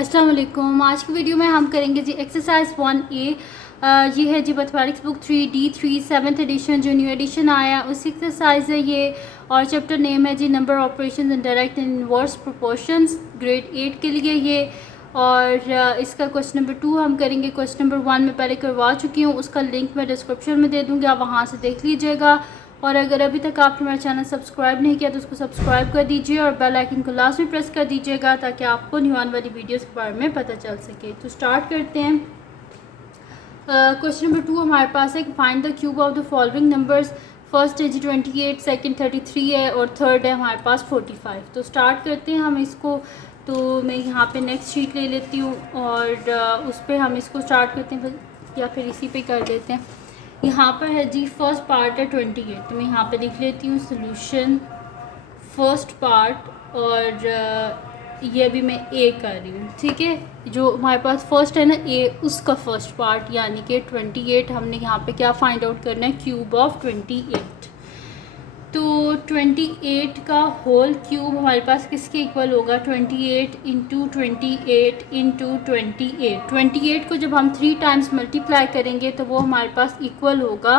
अस्सलाम वालेकुम। आज की वीडियो में हम करेंगे जी एक्सरसाइज 1A। ये है जी mathematics book 3D3 7th edition, जो न्यू एडिशन आया उसी एक्सरसाइज है ये। और चैप्टर नेम है जी number operations in direct and inverse proportions, grade 8 के लिए ये। और इसका क्वेश्चन नंबर 2 हम करेंगे। क्वेश्चन नंबर 1 मैं पहले करवा चुकी हूँ, उसका लिंक मैं डिस्क्रिप्शन में दे दूँगी, आप वहाँ से देख लीजिएगा। और अगर अभी तक आपने मेरा चैनल सब्सक्राइब नहीं किया तो उसको सब्सक्राइब कर दीजिए और बेल आइकन को लास्ट में प्रेस कर दीजिएगा ताकि आपको न्यू आने वाली वीडियोस के बारे में पता चल सके। तो स्टार्ट करते हैं। क्वेश्चन नंबर 2 हमारे पास है कि find the cube of the following numbers. First है जी 28, सेकंड 33 है और थर्ड है हमारे पास 45। तो स्टार्ट करते हैं हम इसको। तो मैं यहाँ पे नेक्स्ट शीट ले लेती हूँ और उस पर हम इसको स्टार्ट करते हैं या फिर इसी पे कर लेते हैं। यहाँ पर है जी फर्स्ट पार्ट है 28, तो मैं यहाँ पे लिख लेती हूँ सोल्यूशन फर्स्ट पार्ट। और ये अभी मैं ए कर रही हूँ, ठीक है। जो हमारे पास फर्स्ट है ना ए, उसका फर्स्ट पार्ट यानी कि 28 हमने यहाँ पे क्या फाइंड आउट करना है, क्यूब ऑफ 28। तो 28 का होल क्यूब हमारे पास किसके इक्वल होगा, 28 इंटू 28 इंटू 28। 28 को जब हम 3 टाइम्स मल्टीप्लाई करेंगे तो वो हमारे पास इक्वल होगा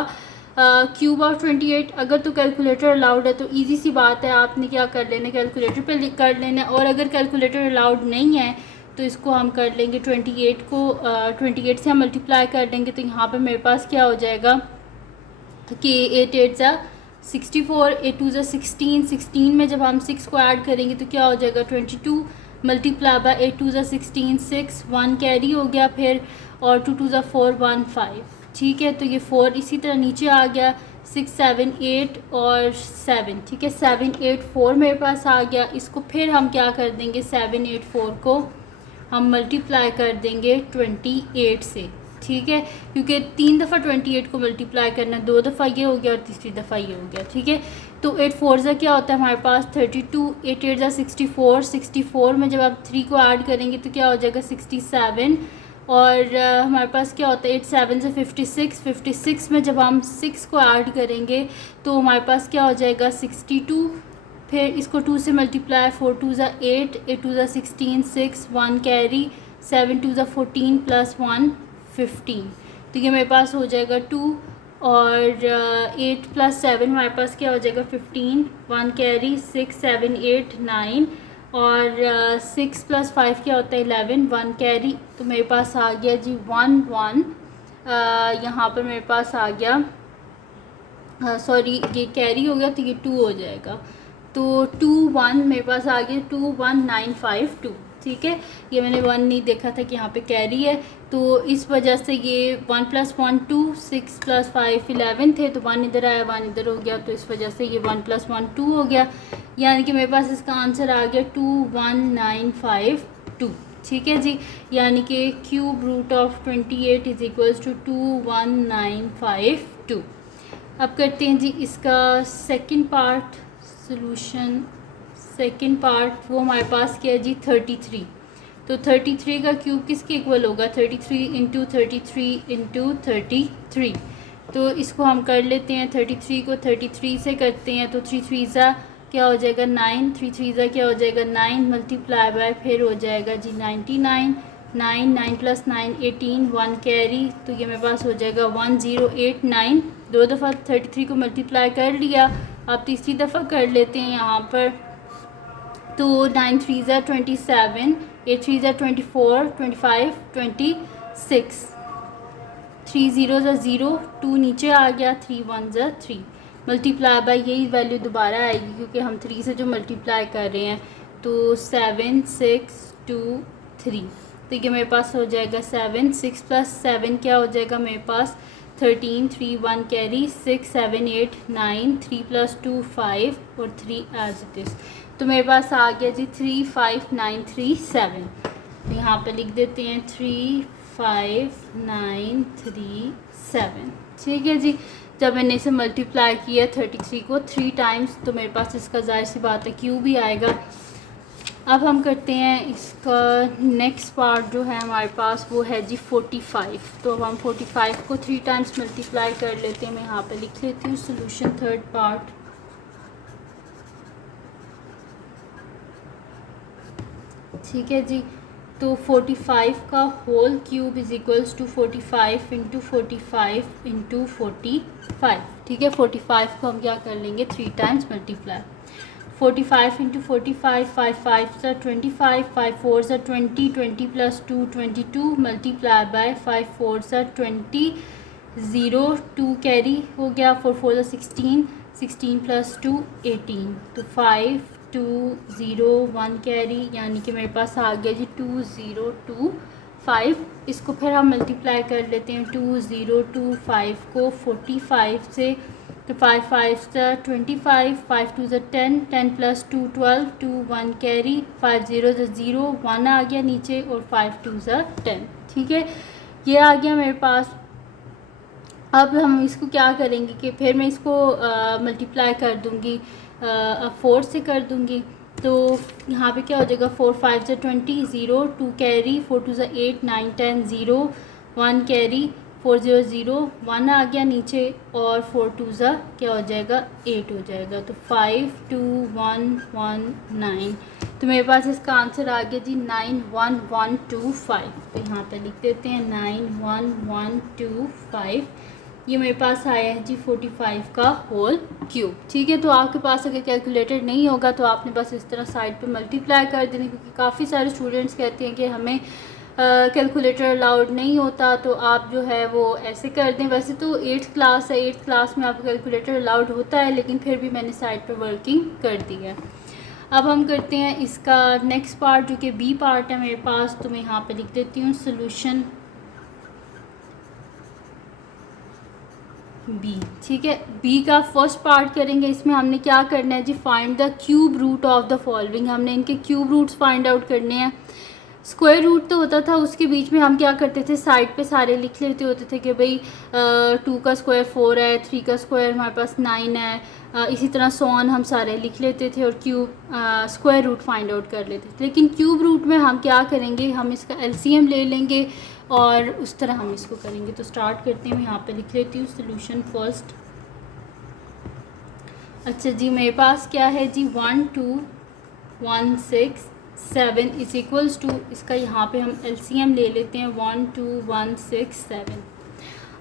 क्यूब ऑफ 28। अगर तो कैलकुलेटर अलाउड है तो इजी सी बात है, आपने क्या कर लेना, कैलकुलेटर पे कर लेना। और अगर कैलकुलेटर अलाउड नहीं है तो इसको हम कर लेंगे 28 को 28 से हम मल्टीप्लाई कर देंगे। तो यहाँ पर मेरे पास क्या हो जाएगा कि 8 8 ज़ा 64, 8 2 ज़ा 16, 16 में जब हम 6 को ऐड करेंगे तो क्या हो जाएगा 22 मल्टीप्लाई बाय 8 2 ज़ा 16, 6 1 कैरी हो गया फिर, और 2 2 ज़ा 4 1 5, ठीक है। तो ये 4 इसी तरह नीचे आ गया, 6 7 8 और 7, ठीक है। 7 8 4 मेरे पास आ गया। इसको फिर हम क्या कर देंगे, 7 8 4 को हम मल्टीप्लाई कर देंगे 28 से, ठीक है। क्योंकि 3 दफ़ा 28 को मल्टीप्लाई करना, 2 दफ़ा ये हो गया और तीसरी दफ़ा ये हो गया, ठीक है। तो 8 4 ज़ा क्या होता है हमारे पास 32, 8 8 ज़ा 64, 64 में जब आप 3 को ऐड करेंगे तो क्या हो जाएगा 67। और हमारे पास क्या होता है 8 7 से 56, 56 में जब हम 6 को ऐड करेंगे तो हमारे पास क्या हो जाएगा 62। फिर इसको 2 से मल्टीप्लाई, 4 2 ज़ा 8, 8 2 ज़ा 16, 6 1 कैरी, 7 2 ज़ा 14 प्लस 1 15। तो ये मेरे पास हो जाएगा 2 और 8 प्लस 7 हमारे पास क्या हो जाएगा 15, 1 कैरी, 6 7 8 9 और 6 प्लस 5 क्या होता है 11, 1 कैरी। तो मेरे पास आ गया जी 1 1। यहाँ पर मेरे पास आ गया, सॉरी ये कैरी हो गया तो ये 2 हो जाएगा। तो 2 1 मेरे पास आ गया 2 1 9 5 2, ठीक है। ये मैंने 1 नहीं देखा था कि यहाँ पे कैरी है, तो इस वजह से ये 1 + 1 2, 6 + 5 11 थे, तो 1 इधर आया 1 इधर हो गया, तो इस वजह से ये 1 + 1 2 हो गया। यानी कि मेरे पास इसका आंसर आ गया 2 1 9 5 2, ठीक है जी। यानी कि cube root of 28 is equals to 2 1 9 5 2। अब करते हैं जी इसका second part solution. Second part वो हमारे पास क्या है जी 33। तो 33 का क्यूब किसके इक्वल होगा, 33 इंटू 33 इंटू 33। तो इसको हम कर लेते हैं, 33 को 33 से करते हैं तो 3 3 ज़ा क्या हो जाएगा 9, 3 3 ज़ा क्या हो जाएगा 9 मल्टीप्लाई बाय फिर हो जाएगा जी 99, 9 9 + 9 18, 1 कैरी। तो ये मेरे पास हो जाएगा 1089। 2 दफ़ा 33 को मल्टीप्लाई कर लिया, अब तीसरी दफ़ा कर लेते हैं यहाँ पर। तो 9 3 ज़ा 27, 8 3 ज़ा 24, 25 26, 3 0 ज़ा 0, 2 नीचे आ गया, 3 1 ज़ा 3 मल्टीप्लाई बाय यही वैल्यू दोबारा आएगी क्योंकि हम 3 से जो मल्टीप्लाई कर रहे हैं। तो 7 6 2 3, तो ये मेरे पास हो जाएगा 7, 6 + 7 क्या हो जाएगा मेरे पास 13, 3 1 कैरी, 6 7 8 9, 3 + 2 5 और 3 एज इट इज़। तो मेरे पास आ गया जी 3 5 9 3 7। तो यहाँ पे लिख देते हैं 3 5 9 3 7, ठीक है जी। जब मैंने इसे मल्टीप्लाई किया 33 को 3 टाइम्स तो मेरे पास इसका जाहिर सी बात है क्यूब ही आएगा। अब हम करते हैं इसका नेक्स्ट पार्ट जो है हमारे पास वो है जी 45। तो अब हम 45 को 3 टाइम्स मल्टीप्लाई कर लेते हैं। मैं यहाँ पे लिख लेती हूँ सोल्यूशन थर्ड पार्ट। ठीक है जी, तो 45 का whole cube is equals to 45 into 45 into 45। ठीक है, 45 को हम क्या कर लेंगे 3 टाइम्स मल्टीप्लाई। 45 इंटू 45, 5 5 सा 25, 5 4 सा 20, 20 प्लस 2 22 मल्टीप्लाई बाय 5 4 सा 20, 0 2 कैरी हो गया, 4 4 सा 16, 16 प्लस 2 18, तो 5 2 0 1 कैरी, यानी कि मेरे पास आ गया जी 2 0 2 5। इसको फिर हम मल्टीप्लाई कर लेते हैं 2 0 2 5 को 45 से, तो 5 5 सा 25, 5 2 सा 10, 10 प्लस 2 12, 2 1 कैरी, 5 0 सा 0 1 आ गया नीचे, और 5 2 सा 10। ठीक है, ये आ गया मेरे पास। अब हम इसको क्या करेंगे कि फिर मैं इसको मल्टीप्लाई कर दूँगी 4 से कर दूँगी, तो यहाँ पे क्या हो जाएगा 4 5 सा 20, 0 2 कैरी, 4 2 सा 8 9 10, 0 1 कैरी, 4 0 0 1 आ गया नीचे, और 4 2 सा क्या हो जाएगा 8 हो जाएगा, तो 5 2 1 1 9। तो मेरे पास इसका आंसर आ गया जी 91125। तो यहाँ पे लिख देते हैं 91125। ये मेरे पास आया है जी 45 का होल क्यूब। ठीक है, तो आपके पास अगर कैलकुलेटर नहीं होगा तो आपने बस इस तरह साइड पे मल्टीप्लाई कर देनी, क्योंकि काफ़ी सारे स्टूडेंट्स कहते हैं कि हमें कैलकुलेटर अलाउड नहीं होता, तो आप जो है वो ऐसे कर दें। वैसे तो 8th क्लास है, 8th क्लास में आपको कैलकुलेटर अलाउड होता है, लेकिन फिर भी मैंने साइड पर वर्किंग कर दी है। अब हम करते हैं इसका नेक्स्ट पार्ट, जो कि बी पार्ट है मेरे पास। तो मैं यहाँ पे लिख देती हूँ सोल्यूशन बी। ठीक है, बी का फर्स्ट पार्ट करेंगे। इसमें हमने क्या करना है जी, find the cube root of the following. हमने इनके क्यूब रूट्स फाइंड आउट करने हैं। स्क्वायर रूट तो होता था, उसके बीच में हम क्या करते थे साइड पे सारे लिख लेते होते थे कि भाई 2 का स्क्वायर 4 है, 3 का स्क्वायर हमारे पास 9 है, इसी तरह सोन हम सारे लिख लेते थे और cube square root find out कर लेते थे। लेकिन क्यूब रूट में हम क्या करेंगे, हम इसका एलसीएम ले लेंगे और उस तरह हम इसको करेंगे। तो स्टार्ट करते हैं, मैं यहाँ पे लिख लेती हूँ सोल्यूशन फर्स्ट। अच्छा जी, मेरे पास क्या है जी 1 2 1 6 7 इज इक्वल्स टू, इसका यहाँ पे हम एलसीएम ले लेते हैं 1 2 1 6 7।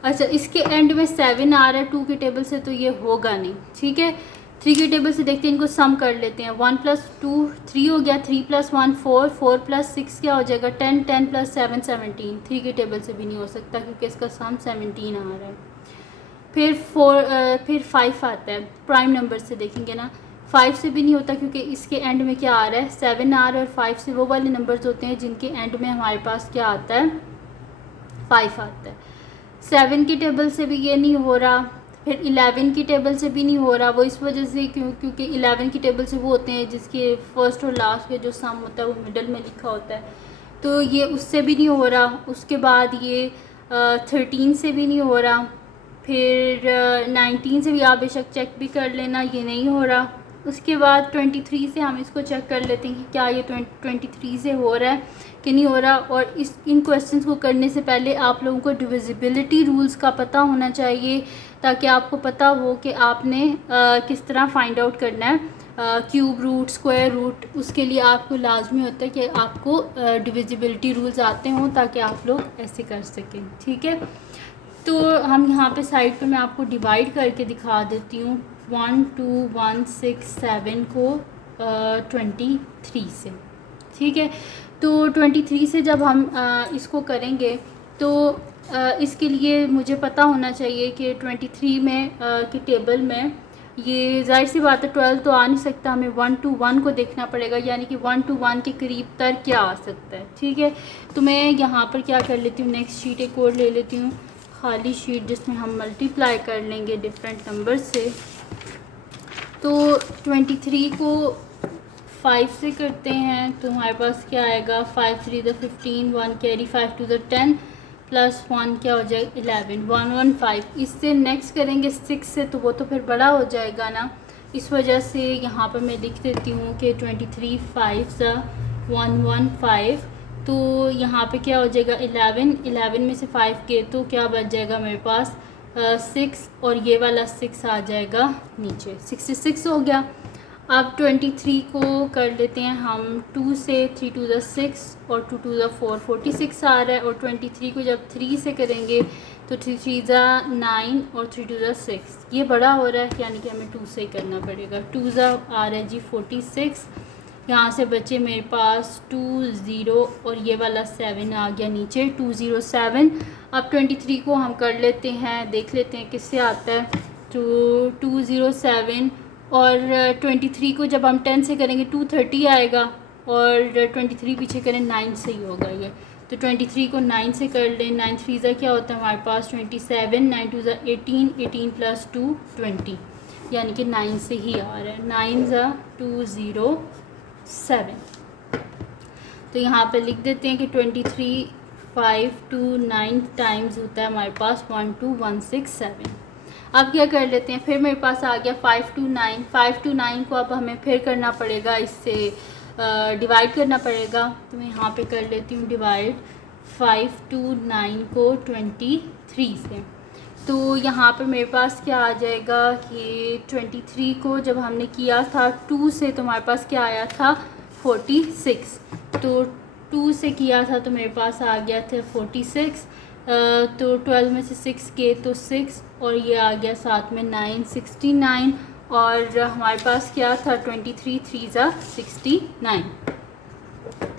अच्छा, इसके एंड में 7 आ रहा है 2 के टेबल से, तो ये होगा नहीं। ठीक है, 3 के टेबल से देखते हैं, इनको सम कर लेते हैं। 1 प्लस 2 3 हो गया, 3 प्लस 1 4, 4 प्लस 6 क्या हो जाएगा 10, 10 प्लस 7 17। 3 के टेबल से भी नहीं हो सकता क्योंकि इसका सम 17 आ रहा है। फिर 5 आता है, प्राइम नंबर से देखेंगे ना, 5 से भी नहीं होता क्योंकि इसके एंड में क्या आ रहा है 7 आ रहा है, और 5 से वो वाले नंबर्स होते हैं जिनके एंड में हमारे पास क्या आता है 5 आता है। 7 की टेबल से भी ये नहीं हो रहा, फिर 11 की टेबल से भी नहीं हो रहा। वो इस वजह से क्योंकि 11 की टेबल से वो होते हैं जिसके फर्स्ट और लास्ट के जो सम होता है वो मिडल में लिखा होता है, तो ये उससे भी नहीं हो रहा। उसके बाद ये 13 से भी नहीं हो रहा, फिर 19 से भी आप बेशक चेक भी कर लेना, ये नहीं हो रहा। उसके बाद 23 से हम इसको चेक कर लेते हैं कि क्या ये 23 से हो रहा है कि नहीं हो रहा। और इन क्वेश्चंस को करने से पहले आप लोगों को डिविजिबिलिटी रूल्स का पता होना चाहिए, ताकि आपको पता हो कि आपने किस तरह फाइंड आउट करना है क्यूब रूट स्क्वायर रूट। उसके लिए आपको लाजमी होता है कि आपको डिविजिबिलिटी रूल्स आते हों, ताकि आप लोग ऐसे कर सकें। ठीक है, तो हम यहाँ पे साइड पे मैं आपको डिवाइड करके दिखा देती हूँ 1 2 1 6 7 को 23 से। ठीक है, तो 23 से जब हम इसको करेंगे तो इसके लिए मुझे पता होना चाहिए कि 23 में के टेबल में ये जाहिर सी बात है 12 तो आ नहीं सकता, हमें 1 to 1 को देखना पड़ेगा, यानी कि 1 to 1 के करीब तर क्या आ सकता है। ठीक है, तो मैं यहाँ पर क्या कर लेती हूँ, नेक्स्ट शीट एक और ले लेती हूँ, खाली शीट, जिसमें हम मल्टीप्लाई कर लेंगे डिफरेंट नंबर से। तो 23 को 5 से करते हैं तो हमारे पास क्या आएगा 5 3 द 15, 1 कैरी, 5 2 द 10 प्लस 1 क्या हो जाएगा 11, 115। इससे नेक्स्ट करेंगे 6 से, तो वो तो फिर बड़ा हो जाएगा ना, इस वजह से यहाँ पर मैं लिख देती हूँ कि 23 5 सा 115। तो यहाँ पे क्या हो जाएगा 11 में से 5 के तो क्या बच जाएगा मेरे पास 6, और ये वाला 6 आ जाएगा नीचे, 66 हो गया। अब 23 को कर लेते हैं हम 2 से, 3 2 6 और 2 2 4, 46 आ रहा है। और 23 को जब 3 से करेंगे तो 3 3 9 और 3 2 6, ये बड़ा हो रहा है यानी कि हमें 2 से ही करना पड़ेगा। 2 आ रहा है जी 46, यहाँ से बचे मेरे पास 2 0 और ये वाला 7 आ गया नीचे, 2 0 7। अब 23 को हम कर लेते हैं, देख लेते हैं किससे आता है। तो 2 0 7 और 23 को जब हम 10 से करेंगे 230 आएगा और 23 पीछे करें 9 से ही होगा ये। तो 23 को 9 से कर लें, 9 3 क्या होता है हमारे पास 27, 9 2 18, 18 प्लस 2 20, यानी कि 9 से ही आ रहा है। 9 2 0 7। तो यहाँ पे लिख देते हैं कि 23 5 2 9 टाइम्स होता है हमारे पास 1 2 1 6 7। अब क्या कर लेते हैं, फिर मेरे पास आ गया 5 2 9। 5 2 9 को अब हमें फिर करना पड़ेगा, इससे डिवाइड करना पड़ेगा। तो मैं यहाँ पे कर लेती हूँ डिवाइड 5 2 9 को 23 से। तो यहाँ पे मेरे पास क्या आ जाएगा कि 23 को जब हमने किया था 2 से तो हमारे पास क्या आया था 46। तो 2 से किया था तो मेरे पास आ गया था 46। तो 12 में से 6 के तो 6 और ये आ गया साथ में 9 69। और हमारे पास क्या था 23 3 69,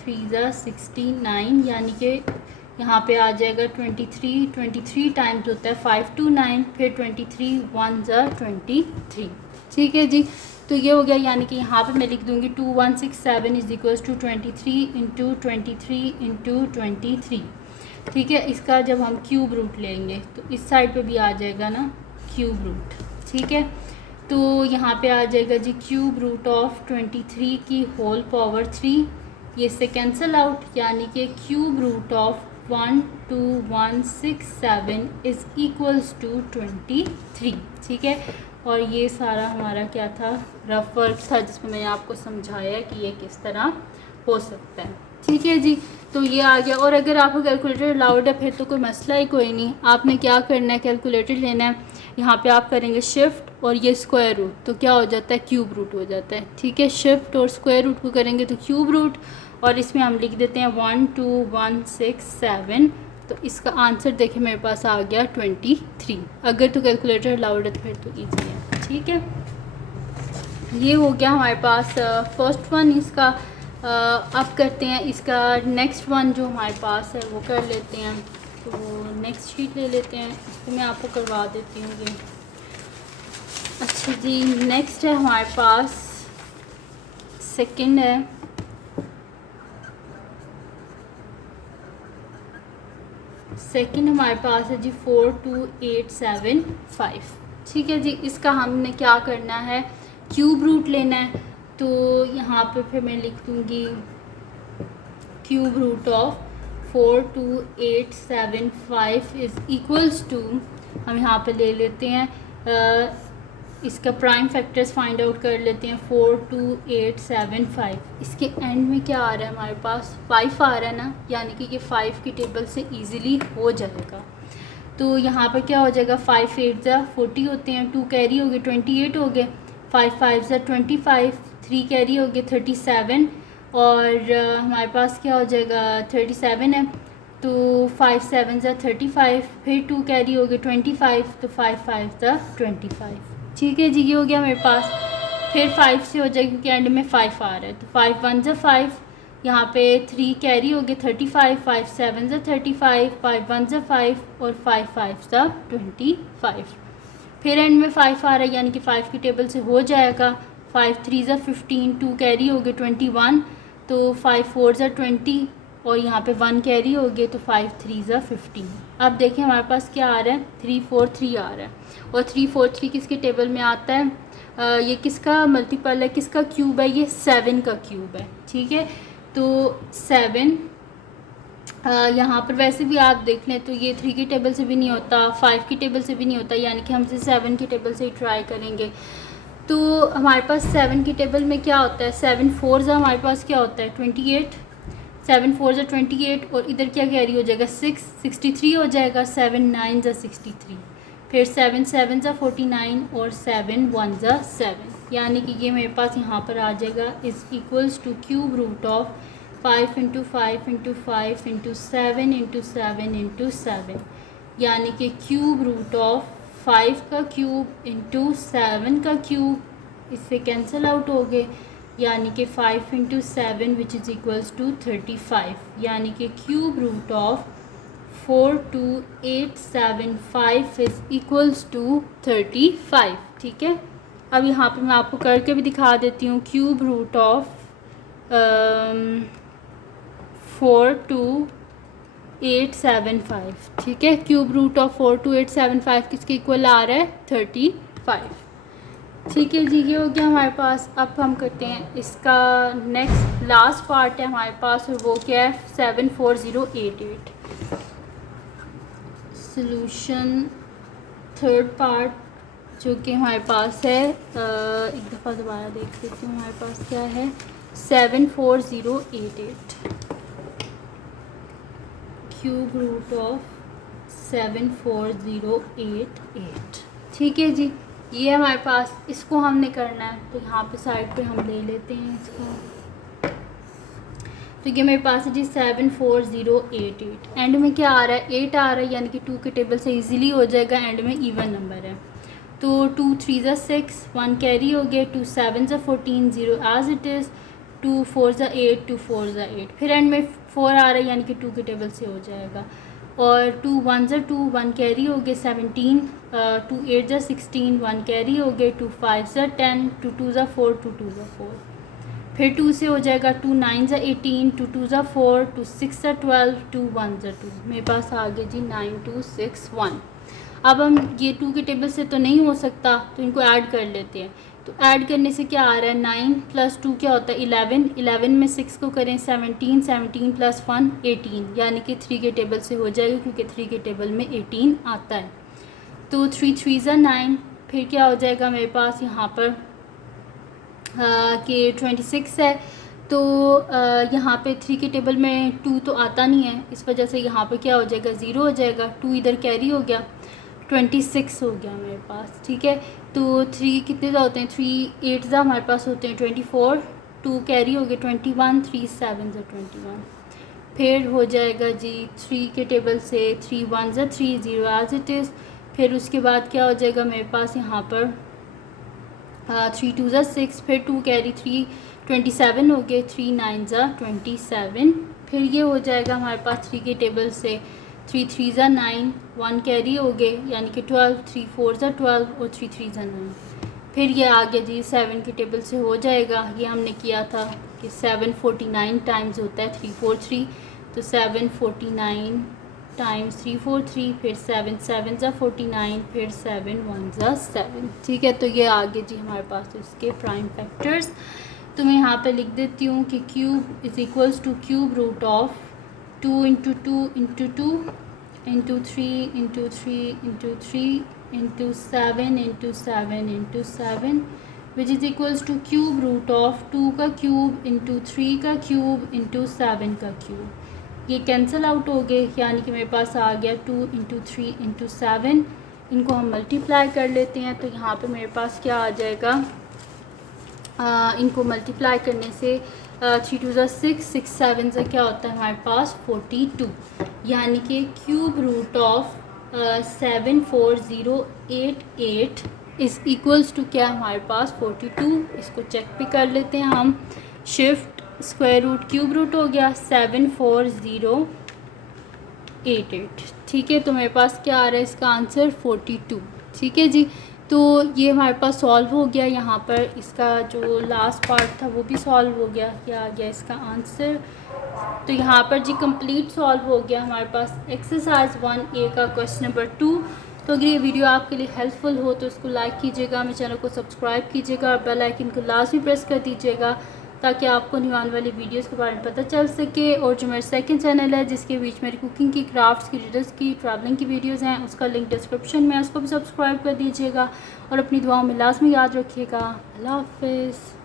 3 69 यानी कि यहाँ पे आ जाएगा 23 टाइम्स होता है 5 2 9, फिर 23 1 23। ठीक है जी, तो ये हो गया। यानी कि यहाँ पे मैं लिख दूँगी 2167 is equals to 23 into 23 into 23। ठीक है, इसका जब हम क्यूब रूट लेंगे तो इस साइड पे भी आ जाएगा ना क्यूब रूट। ठीक है, तो यहाँ पे आ जाएगा जी क्यूब रूट ऑफ 23 की होल पावर 3, ये से कैंसिल आउट, यानी कि cube root of 12167 is equals to 23। ठीक है, और ये सारा हमारा क्या था रफ वर्क था जिसमें मैंने आपको समझाया कि ये किस तरह हो सकता है। ठीक है जी, तो ये आ गया। और अगर आपको कैलकुलेटर अलाउड है फिर तो कोई मसला ही कोई नहीं, आपने क्या करना है कैलकुलेटर लेना है, यहाँ पे आप करेंगे शिफ्ट और ये स्क्वायर रूट, तो क्या हो जाता है क्यूब रूट हो जाता है। ठीक है, शिफ्ट और स्क्वायर रूट को करेंगे तो क्यूब रूट, और इसमें हम लिख देते हैं 12167। तो इसका आंसर देखें मेरे पास आ गया 23। अगर तो कैलकुलेटर अलाउड है तो फिर तो ईजी है। ठीक है, ये हो गया हमारे पास फर्स्ट वन इसका। अब करते हैं इसका नेक्स्ट वन जो हमारे पास है वो कर लेते हैं। तो नेक्स्ट शीट ले लेते हैं, इसको मैं आपको करवा देती हूँ ये। अच्छा जी, नेक्स्ट है हमारे पास सेकंड है, सेकंड हमारे पास है जी 42875। ठीक है जी, इसका हमने क्या करना है क्यूब रूट लेना है। तो यहाँ पे फिर मैं लिख दूँगी cube root of 42875 is equals to, हम यहाँ पे ले लेते हैं इसका प्राइम फैक्टर्स फाइंड आउट कर लेते हैं 42875। इसके एंड में क्या आ रहा है हमारे पास 5 आ रहा है ना, यानी कि ये 5 की टेबल से इजीली हो जाएगा। तो यहाँ पर क्या हो जाएगा 5 8 40 होते हैं, 2 कैरी हो गए 28 हो गए, 5 5 25, 3 कैरी हो गए 37 और हमारे पास क्या हो जाएगा 37 है। तो 5 7 35, फिर 2 कैरी हो गए 25, तो 5 5 25। ठीक है जी, ये हो गया मेरे पास। फिर 5 से हो जाएगा क्योंकि एंड में 5 आ रहा है, तो 5 1 5, यहाँ पे 3 कैरी हो गए 35, 5 7 35, 5 1 5 और 5 5 25। फिर एंड में 5 आ रहा है यानी कि 5 की टेबल से हो जाएगा। 5 3 15, 2 कैरी हो गए 21, तो 5 4 20 और यहाँ पे 1 कैरी हो गए, तो 5 3 15। अब देखें हमारे पास क्या आ रहा है 3 4 3 आ रहा है, और 3 4 3 किसके टेबल में आता है, ये किसका मल्टीपल है, किसका क्यूब है, ये 7 का क्यूब है। ठीक है, तो 7 यहाँ पर वैसे भी आप देख लें तो ये 3 की टेबल से भी नहीं होता, 5 की टेबल से भी नहीं होता, यानी कि हम इसे 7 की टेबल से ही ट्राई करेंगे। तो हमारे पास 7 की टेबल में क्या होता है 7 4 हमारे पास क्या होता है 28, 7 4 28 और इधर क्या कैरी हो जाएगा 6 63 हो जाएगा, 7 9 63, फिर 7 7 49 और 7 1 7, यानी कि ये मेरे पास यहाँ पर आ जाएगा is equals to cube root of 5 into 5 into 5 into 7 into 7 into 7, यानी कि क्यूब रूट ऑफ 5 का क्यूब इंटू 7 का क्यूब इससे कैंसिल आउट हो गए, यानी कि 5 into 7 which is equals to 35, यानी कि cube root of 42875 is equals to 35। ठीक है, अब यहाँ पे मैं आपको करके भी दिखा देती हूँ। क्यूब रूट ऑफ 42875, ठीक है, क्यूब रूट ऑफ 42875 किसके इक्वल आ रहा है 35। ठीक है जी, ये हो गया हमारे पास। अब हम करते हैं इसका नेक्स्ट लास्ट पार्ट है हमारे पास, और वो क्या है 74088। सॉल्यूशन थर्ड पार्ट जो कि हमारे पास है, एक दफ़ा दोबारा देख लेती हूँ हमारे पास क्या है 74088, क्यूब रूट ऑफ 74088। ठीक है जी, ये हमारे पास, इसको हमने करना है तो यहाँ पे साइड पे हम ले लेते हैं इसको। तो ये मेरे पास है जी 74088। एंड में क्या आ रहा है 8 आ रहा है, यानी कि 2 के टेबल से इजीली हो जाएगा। एंड में इवन नंबर है तो 2 3 6, 1 कैरी हो गया, 2 7 14, 0 एज इट इज़, 2 4 8, 2 4 8, फिर एंड में 4 आ रहा है यानी कि 2 के टेबल से हो जाएगा। और 2 1 2, 1 कैरी हो गए 17, 2 8 16, 1 कैरी हो गए, 2 5 10, 2 2 4, 2 2 4, फिर 2 से हो जाएगा 2 9 18, 2 2 4, 2 6 12, 2 1 2, मेरे पास आ गए जी 9 2 6 1। अब हम ये 2 के टेबल से तो नहीं हो सकता तो इनको ऐड कर लेते हैं। तो ऐड करने से क्या आ रहा है 9 + 2 क्या होता है 11, 11 में 6 को करें 17, 17 + 1 18, यानी कि 3 के टेबल से हो जाएगा क्योंकि 3 के टेबल में 18 आता है। तो 3 3 9, फिर क्या हो जाएगा मेरे पास यहाँ पर कि 26 है। तो यहाँ पे 3 के टेबल में 2 तो आता नहीं है, इस वजह से यहाँ पे क्या हो जाएगा 0 हो जाएगा, 2 इधर कैरी हो गया, 26 हो गया मेरे पास। ठीक है, तो 3 कितने ज़ा होते हैं 3 8 ज़ा हमारे पास होते हैं 24, 2 कैरी हो गए 21, 3 7 21, फिर हो जाएगा जी 3 के टेबल से 3 1 3, 0 एज इट इज़। फिर उसके बाद क्या हो जाएगा मेरे पास यहाँ पर 3 2 6, फिर 2 कैरी 3 27 हो गए, 3 9 27, फिर ये हो जाएगा हमारे पास 3 के टेबल से 3 3 9, 1 कैरी हो गए यानी कि 12, 3 4 12 और 3 3 9, फिर ये आ गया जी 7 के टेबल से हो जाएगा। ये हमने किया था कि 749 टाइम्स होता है 343, तो 749 टाइम्स 343, फिर 7 7 49, फिर 7 1 7। ठीक है, तो ये आ गए जी हमारे पास इसके प्राइम फैक्टर्स। तो मैं यहाँ पे लिख देती हूँ कि cube is equals to cube root of 2 into 2 into 2 into 3 into 3 into 3 into 7 into 7 into 7 which is equals to cube root of 2 का क्यूब इंटू 3 का क्यूब इंटू 7 का क्यूब। ये कैंसिल आउट हो गए, यानी कि मेरे पास आ गया 2 इंटू 3 इंटू 7। इनको हम मल्टीप्लाई कर लेते हैं तो यहाँ पे मेरे पास क्या आ जाएगा, इनको मल्टीप्लाई करने से 3 2 6, 6 7 से क्या होता है हमारे पास 42, यानी कि cube root of 74088 is equals to क्या हमारे पास 42। इसको चेक भी कर लेते हैं हम, shift square root cube root हो गया 74088। ठीक है, तो मेरे पास क्या आ रहा है इसका आंसर 42। ठीक है जी, तो ये हमारे पास सॉल्व हो गया। यहाँ पर इसका जो लास्ट पार्ट था वो भी सॉल्व हो गया, क्या आ गया इसका आंसर। तो यहाँ पर जी कंप्लीट सॉल्व हो गया हमारे पास एक्सरसाइज 1A का क्वेश्चन नंबर 2। तो अगर ये वीडियो आपके लिए हेल्पफुल हो तो इसको लाइक कीजिएगा, मेरे चैनल को सब्सक्राइब कीजिएगा और बेल आइकन को लाजमी प्रेस कर दीजिएगा ताकि आपको आने वाली वीडियोस के बारे में पता चल सके। और जो मेरा सेकंड चैनल है जिसके बीच मेरी कुकिंग की, क्राफ्ट्स की, रिडल्स की, ट्रैवलिंग की वीडियोस हैं, उसका लिंक डिस्क्रिप्शन में है, उसको भी सब्सक्राइब कर दीजिएगा और अपनी दुआओं में लाजमी याद रखिएगा। अल्लाह हाफ़िज़।